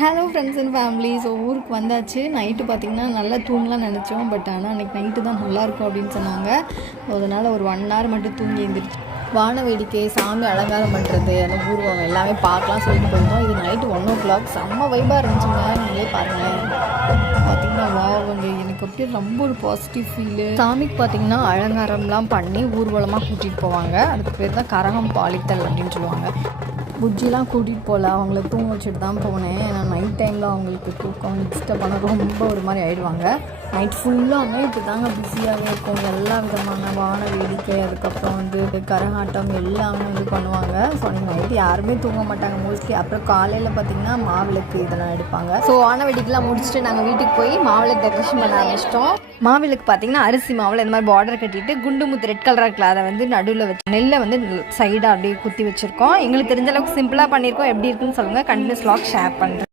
Hello friends and family. So ஊருக்கு வந்தாச்சு. Night பார்த்திங்கன்னா நல்லா தூங்கலாம் நினச்சோம். பட் ஆனால் அன்றைக்கி நைட்டு தான் நல்லாயிருக்கும் அப்படின்னு சொன்னாங்க. அதனால் ஒரு 1 hour மட்டும் தூங்கி எழுந்திரிச்சு வான வேடிக்கை, சாமி அலங்காரம் பண்ணுறது, அந்த ஊர்வலம் எல்லாமே பார்க்கலாம் சொல்லிட்டு போயிருந்தோம். இது நைட்டு 1 o'clock செம்ம வைபாக இருந்துச்சுங்க. நீங்களே பாருங்கள். பார்த்திங்கன்னா வாவங்க எனக்கு அப்படியே ரொம்ப ஒரு பாசிட்டிவ் ஃபீலு. சாமிக்கு பார்த்திங்கன்னா அலங்காரம்லாம் பண்ணி ஊர்வலமாக கூட்டிகிட்டு போவாங்க. அதுக்கு பேர் தான் கரகம் பாலித்தல் அப்படின்னு சொல்லுவாங்க. புஜ்ஜிலாம் கூட்டிகிட்டு போகல, அவங்கள தூங்க வச்சுட்டு தான் போனேன். ஏன்னா நைட் டைமில் அவங்களுக்கு தூக்கம் டிஸ்டர்ப் பண்ண ரொம்ப ஒரு மாதிரி ஆகிடுவாங்க. நைட் ஃபுல்லாமே இப்படி தாங்க பிஸியாகவே இருக்கும். எல்லா விதமான வான வேடிக்கை, அதுக்கப்புறம் கரகாட்டம் எல்லாமே பண்ணுவாங்க. ஸோ அன்றைக்கி நைட்டு யாருமே தூங்க மாட்டாங்க மோஸ்ட்லி. அப்புறம் காலையில் பார்த்திங்கன்னா மாவிளக்கு இதெல்லாம் எடுப்பாங்க. ஸோ வான வேடிக்கைலாம் முடிச்சுட்டு நாங்கள் வீட்டுக்கு போய் மாவிளக்கு டெக்கரேஷன் பண்ண ஆரம்பிச்சிட்டோம். மாவிளக்கு பார்த்திங்கன்னா அரிசி மாவில் இந்த மாதிரி பார்டர் கட்டிட்டு குண்டு முத்து ரெட் கலராக இருக்கல, அதை நடுவில் வச்சு நெல்லை சைடாக அப்படியே குத்தி வச்சுருக்கோம். எங்களுக்கு தெரிஞ்ச அளவுக்கு சிம்பிளாக பண்ணியிருக்கோம். எப்படி இருக்குன்னு சொல்லுங்கள். கண்டினியூஸ் வ்ளாக் ஷேர் பண்ணுறேன்.